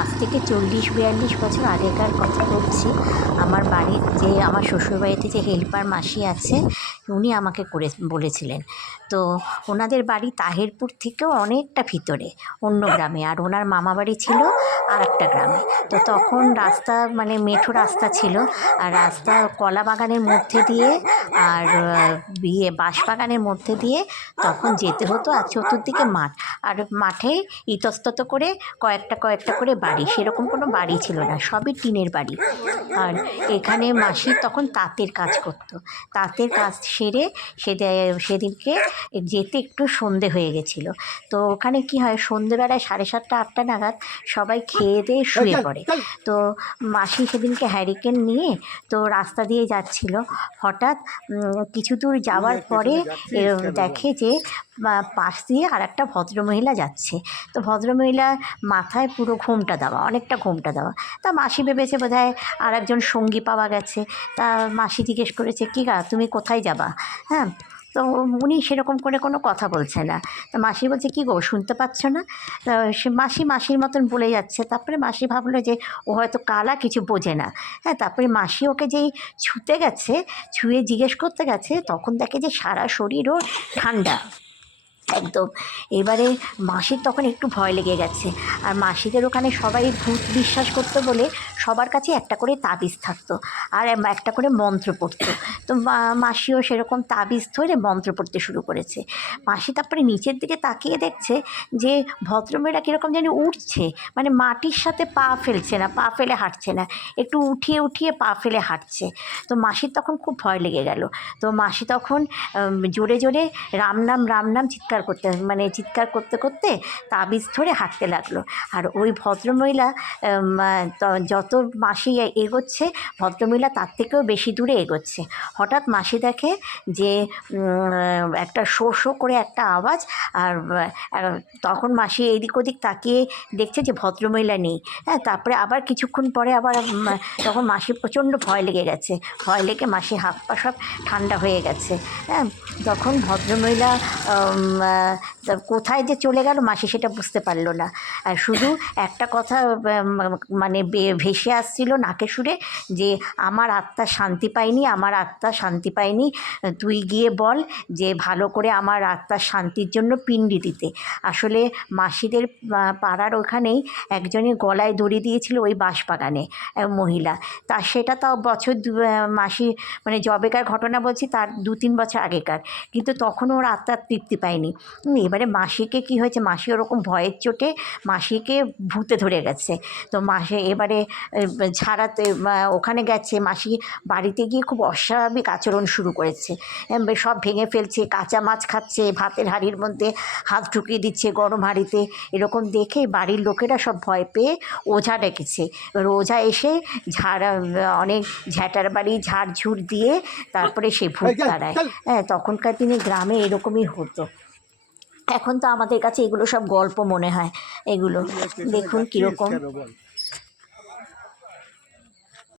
আজ থেকে 40-42 বছর আগেকার কথা বলছি। আমার বাড়ির যে আমার শ্বশুরবাড়িতে যে হেল্পার মাসি আছে, উনি আমাকে বলেছিলেন। তো ওনাদের বাড়ি তাহিরপুর থেকেও অনেকটা ভিতরে, অন্য গ্রামে। আর ওনার মামাবাড়ি ছিল আরেকটা গ্রামে। তো তখন রাস্তা মানে মেঠো রাস্তা ছিল, আর রাস্তা কলা বাগানের মধ্যে দিয়ে আর বাঁশবাগানের মধ্যে দিয়ে তখন যেতে হতো। আর চতুর্দিকে মাঠ, আর মাঠে ইতস্তত করে কয়েকটা করে বাড়ি, সেরকম কোনো বাড়ি ছিল না, সবই টিনের বাড়ি। আর এখানে মাসি তখন তাঁতের কাজ করতো। তাঁতের কাজ সেরে সেদিনকে যেতে একটু সন্ধে হয়ে গেছিলো। তো ওখানে কি হয়, সন্ধেবেলায় 7:30-8টা নাগাদ সবাই খেয়ে দিয়ে শুয়ে পড়ে। তো মাসি সেদিনকে হ্যারিকেন নিয়ে তো রাস্তা দিয়ে যাচ্ছিল। হঠাৎ কিছু দূর যাওয়ার পরে দেখে যে পাশ দিয়ে আর একটা ভদ্রমহিলা যাচ্ছে। তো ভদ্রমহিলার মাথায় পুরো ঘোমটা দেওয়া, অনেকটা ঘোমটা দেওয়া। তা মাসি ভেবেছে বোধহয় আর একজন সঙ্গী পাওয়া গেছে। তা মাসি জিজ্ঞেস করেছে, কী গা, তুমি কোথায় যাবা? হ্যাঁ, তো উনি সেরকম করে কোনো কথা বলছে না। তো মাসি বলছে, কী গো, শুনতে পাচ্ছ না? সে মাসির মতন বলে যাচ্ছে। তারপরে মাসি ভাবলো যে ও হয়তো কালা, কিছু বোঝে না। হ্যাঁ, তারপরে মাসি ওকে যেই ছুঁতে গেছে, ছুঁয়ে জিজ্ঞেস করতে গেছে, তখন দেখে যে সারা শরীর ওর ঠান্ডা একদম। এবারে মাসির তখন একটু ভয় লেগে গেছে। আর মাসিদের ওখানে সবাই ভূত বিশ্বাস করতো বলে সবার কাছে একটা করে তাবিজ থাকতো, আর একটা করে মন্ত্র পড়তো। তো মাসিও সেরকম তাবিজ ধরে মন্ত্র পড়তে শুরু করেছে। মাসি তারপরে নিচের দিকে তাকিয়ে দেখছে যে ভদ্রমহিলা কীরকম যেন উঠছে, মানে মাটির সাথে পা ফেলছে না, পা ফেলে হাঁটছে না, একটু উঠিয়ে পা ফেলে হাঁটছে। তো মাসির তখন খুব ভয় লেগে গেল। তো মাসি তখন জোরে জোরে রাম নাম চিৎকার করতে করতে তাবিজ ধরে হাঁটতে লাগলো। আর ওই ভদ্রমহিলা যত মাসি এগোচ্ছে, ভদ্রমহিলা তার থেকেও বেশি দূরে এগোচ্ছে। হঠাৎ মাসি দেখে যে একটা শো করে একটা আওয়াজ। আর তখন মাসি এদিক ওদিক তাকিয়ে দেখছে যে ভদ্রমহিলা নেই। হ্যাঁ, তারপরে আবার কিছুক্ষণ পরে আবার তখন মাসির প্রচণ্ড ভয় লেগে গেছে। ভয় লেগে মাসি হাত পা সব ঠান্ডা হয়ে গেছে। হ্যাঁ, তখন ভদ্রমহিলা কোথায় যে চলে গেল মাসি সেটা বুঝতে পারলো না। আর শুধু একটা কথা মানে ভেসে আসছিল নাকে সুরে, যে আমার আত্মা শান্তি পায়নি, তুই গিয়ে বল যে ভালো করে আমার আত্মার শান্তির জন্য পিণ্ডি দিতে। আসলে মাসিদের পাড়ার ওখানেই একজনের গলায় দড়ি দিয়েছিল ওই বাঁশবাগানে মহিলা। সেটা তাও বছর মাসি মানে জবেকার ঘটনা বলছি, তার 2-3 বছর আগেকার। কিন্তু তখনও ওর আত্মার তৃপ্তি পায়নি। এবারে মাসিকে কি হয়েছে, মাসি ওরকম ভয়ের চোটে মাসিকে ভূতে ধরে গেছে। তো মাসি এবারে ছাড়াতে ওখানে গেছে। মাসি বাড়িতে গিয়ে খুব অস্বাভাবিক আচরণ শুরু করেছে। সব ভেঙে ফেলছে, কাঁচা মাছ খাচ্ছে, ভাতের হাঁড়ির মধ্যে হাত ঢুকিয়ে দিচ্ছে গরম হাঁড়িতে। এরকম দেখে বাড়ির লোকেরা সব ভয় পেয়ে ওঝা ডেকেছে। এবার ওঝা এসে অনেক ঝ্যাঁটার বাড়ি ঝাড়ঝুড় দিয়ে তারপরে সে ভূত তাড়ায়। হ্যাঁ, তখনকার দিনে গ্রামে এরকমই হতো। এখন তো আমাদের কাছে এগুলো সব গল্প মনে হয়। এগুলো দেখুন কীরকম।